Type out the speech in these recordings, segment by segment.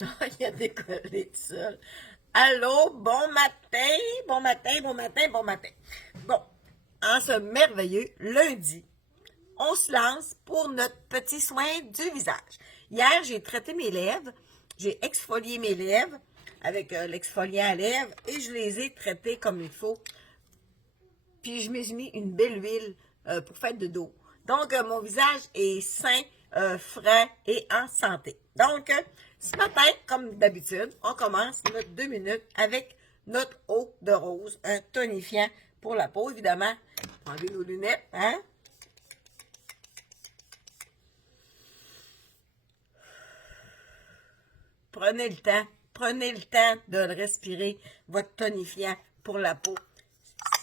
Il a décollé tout seul. Allô, bon matin, bon matin, bon matin, bon matin. Bon, en ce merveilleux lundi, on se lance pour notre petit soin du visage. Hier, j'ai traité mes lèvres, j'ai exfolié mes lèvres avec l'exfoliant à lèvres et je les ai traitées comme il faut. Puis je me suis mis une belle huile pour faire de dos. Donc, mon visage est sain, frais et en santé. Donc, ce matin, comme d'habitude, on commence notre 2 minutes avec notre eau de rose, un tonifiant pour la peau, évidemment. Enlevez nos lunettes, hein? Prenez le temps de le respirer, votre tonifiant pour la peau.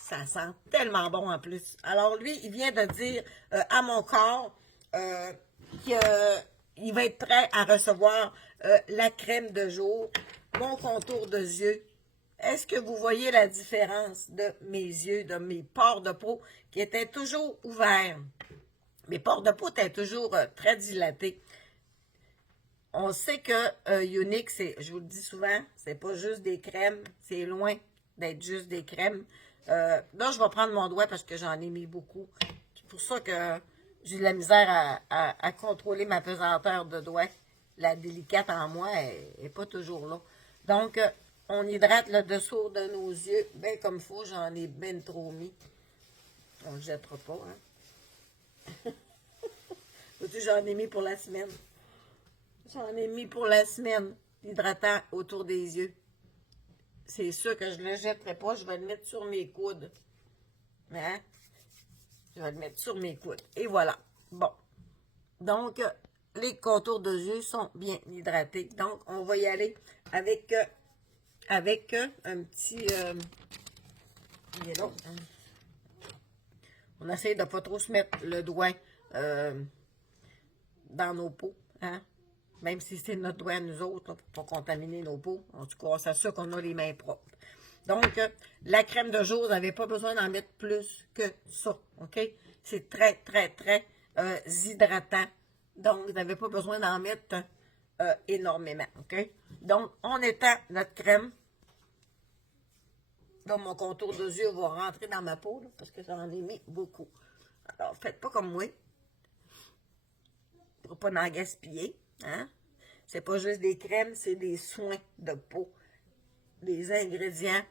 Ça sent tellement bon en plus. Alors lui, il vient de dire à mon corps qu'il va être prêt à recevoir la crème de jour, mon contour de yeux. Est-ce que vous voyez la différence de mes yeux, de mes pores de peau qui étaient toujours ouverts? Mes pores de peau étaient toujours très dilatés. On sait que Younique, je vous le dis souvent, c'est pas juste des crèmes, c'est loin d'être juste des crèmes. Là, je vais prendre mon doigt parce que j'en ai mis beaucoup. C'est pour ça que j'ai de la misère à contrôler ma pesanteur de doigt. La délicate en moi n'est pas toujours là. Donc, on hydrate le dessous de nos yeux bien comme il faut. J'en ai bien trop mis. On ne le jettera pas, hein. J'en ai mis pour la semaine. J'en ai mis pour la semaine, l'hydratant autour des yeux. C'est sûr que je ne le jetterai pas, je vais le mettre sur mes coudes. Hein? Je vais le mettre sur mes coudes. Et voilà. Bon. Donc, les contours de yeux sont bien hydratés. Donc, on va y aller avec un petit... il est là. On essaie de ne pas trop se mettre le doigt dans nos peaux. Hein? Même si c'est notre doigt à nous autres, là, pour ne pas contaminer nos peaux. En tout cas, on s'assure qu'on a les mains propres. Donc, la crème de jour, vous n'avez pas besoin d'en mettre plus que ça. OK? C'est très, très, très hydratant. Donc, vous n'avez pas besoin d'en mettre énormément. OK? Donc, on étend notre crème. Là, mon contour de yeux va rentrer dans ma peau, là, parce que j'en ai mis beaucoup. Alors, faites pas comme moi. Pour pas en gaspiller. Hein? C'est pas juste des crèmes, c'est des soins de peau. Des ingrédients,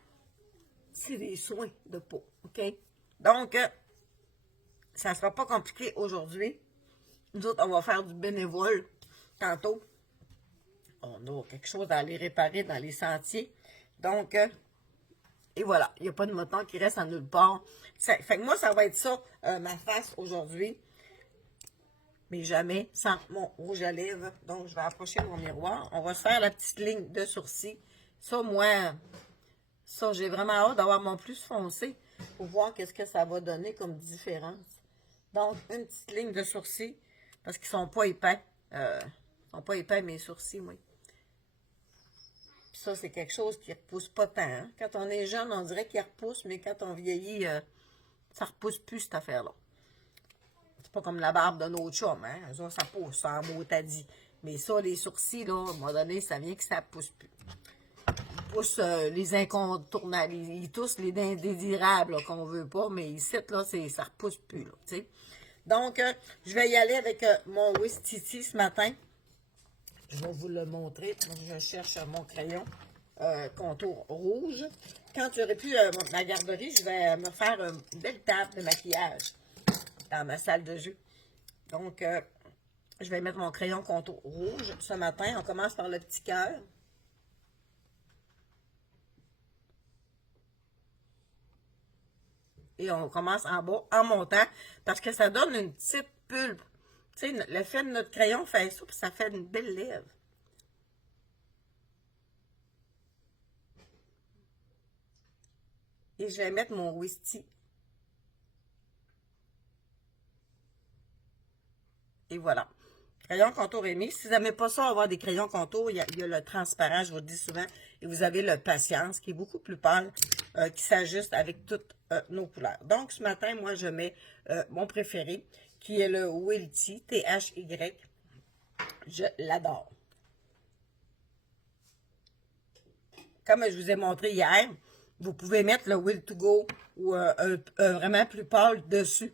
c'est des soins de peau. OK? Donc, ça sera pas compliqué aujourd'hui. Nous autres, on va faire du bénévole tantôt. On a quelque chose à aller réparer dans les sentiers. Donc, et voilà, il n'y a pas de moton qui reste en nulle part. Fait que moi, ça va être ça, ma face aujourd'hui. Mais jamais sans mon rouge à lèvres. Donc, je vais approcher mon miroir. On va se faire la petite ligne de sourcil. Ça, moi, ça, j'ai vraiment hâte d'avoir mon plus foncé pour voir qu'est-ce que ça va donner comme différence. Donc, une petite ligne de sourcil, parce qu'ils sont pas épais. Ils sont pas épais, mes sourcils, oui. Puis ça, c'est quelque chose qui repousse pas tant. Hein? Quand on est jeune, on dirait qu'il repousse, mais quand on vieillit, ça repousse plus, cette affaire-là. C'est pas comme la barbe de nos chums, hein? Ça pousse, ça en mot t'as dit. Mais ça, les sourcils, là, à un moment donné, ça vient que ça pousse plus. Ils poussent les incontournables, ils toussent les indésirables qu'on veut pas, mais ici, là, ça repousse plus, là, tu sais. Donc, je vais y aller avec mon Wistiti ce matin. Je vais vous le montrer. Je cherche mon crayon contour rouge. Quand j'aurai plus ma garderie, je vais me faire une belle table de maquillage dans ma salle de jeu. Donc, je vais mettre mon crayon contour rouge ce matin. On commence par le petit cœur. Et on commence en bas en montant parce que ça donne une petite pulpe. Tu sais, le fait de notre crayon fait ça, puis ça fait une belle lèvre. Et je vais mettre mon Wisti. Et voilà. Crayon contour émis. Si vous n'aimez pas ça, avoir des crayons contour, il y a le transparent, je vous le dis souvent. Et vous avez le patience, qui est beaucoup plus pâle, qui s'ajuste avec toutes nos couleurs. Donc, ce matin, moi, je mets mon préféré, qui est le Wilty, T-H-Y. Je l'adore. comme je vous ai montré hier, vous pouvez mettre le Will to Go ou vraiment plus pâle dessus.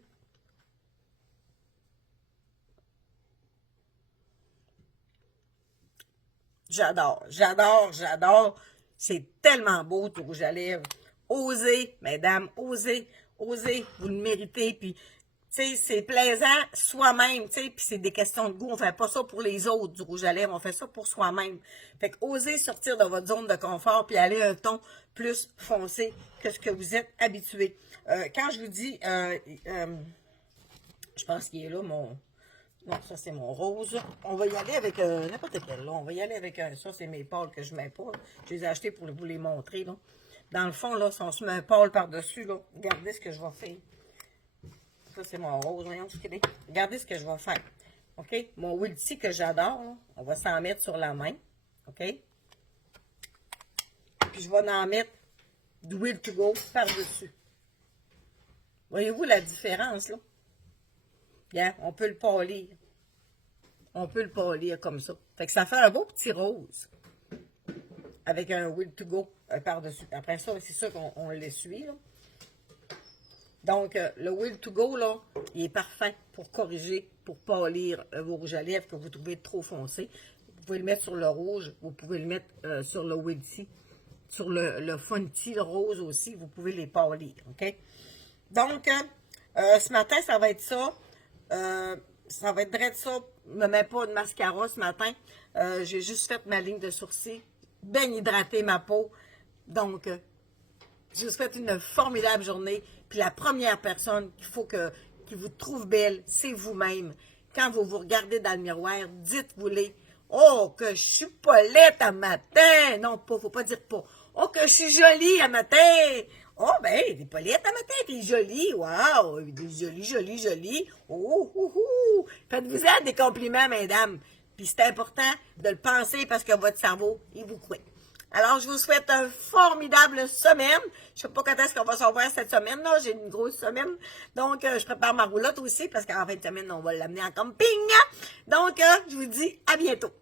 J'adore, j'adore, j'adore. C'est tellement beau, tout rouge à lèvres. Osez, mesdames, osez, osez, vous le méritez. Puis, tu sais, c'est plaisant soi-même, tu sais, puis c'est des questions de goût. On fait pas ça pour les autres, du rouge à lèvres, on fait ça pour soi-même. Fait que osez sortir de votre zone de confort puis aller un ton plus foncé que ce que vous êtes habitué. Quand je vous dis, je pense qu'il est là, mon... Non, ça, c'est mon rose. On va y aller avec n'importe quel, là. On va y aller avec un... Ça, c'est mes pâles que je mets pas. Je les ai achetés pour vous les montrer, là. Dans le fond, là, si on se met un pâle par-dessus, là, regardez ce que je vais faire. Ça, c'est mon rose. Voyons ce qu'il est. Regardez ce que je vais faire. OK? Mon Wilty que j'adore, là, on va s'en mettre sur la main. OK? Puis, je vais en mettre du Will to Go par-dessus. Voyez-vous la différence, là? Bien, on peut le pâlir. On peut le pâlir comme ça. Fait que ça fait un beau petit rose. Avec un Will to Go par-dessus. Après ça, c'est sûr qu'on l'essuie, là. Donc, le Will to Go, là, il est parfait pour corriger, pour pâlir vos rouges à lèvres que vous trouvez trop foncés. Vous pouvez le mettre sur le rouge, vous pouvez le mettre sur le Wilty, sur le Funty, le rose aussi, vous pouvez les pâlir, OK? Donc, ce matin, ça va être ça. Ça va être direct ça. Je ne me mets pas de mascara ce matin. J'ai juste fait ma ligne de sourcils, bien hydraté ma peau. Donc, je vous souhaite une formidable journée. Puis la première personne qui vous trouve belle, c'est vous-même. Quand vous vous regardez dans le miroir, dites-vous-les. Oh, que je suis pas laide à matin. Non, pas, faut pas dire pas. Oh, que je suis jolie à matin. Oh, ben, t'es pas laide à matin, t'es jolie. Wow, jolie, jolie, jolie. Oh, oh, oh. Faites-vous des compliments, mesdames. Puis c'est important de le penser parce que votre cerveau, il vous croit. Alors, je vous souhaite une formidable semaine. Je ne sais pas quand est-ce qu'on va se revoir cette semaine, là. J'ai une grosse semaine. Donc, je prépare ma roulotte aussi parce qu'en fin de semaine, on va l'amener en camping. Donc, je vous dis à bientôt.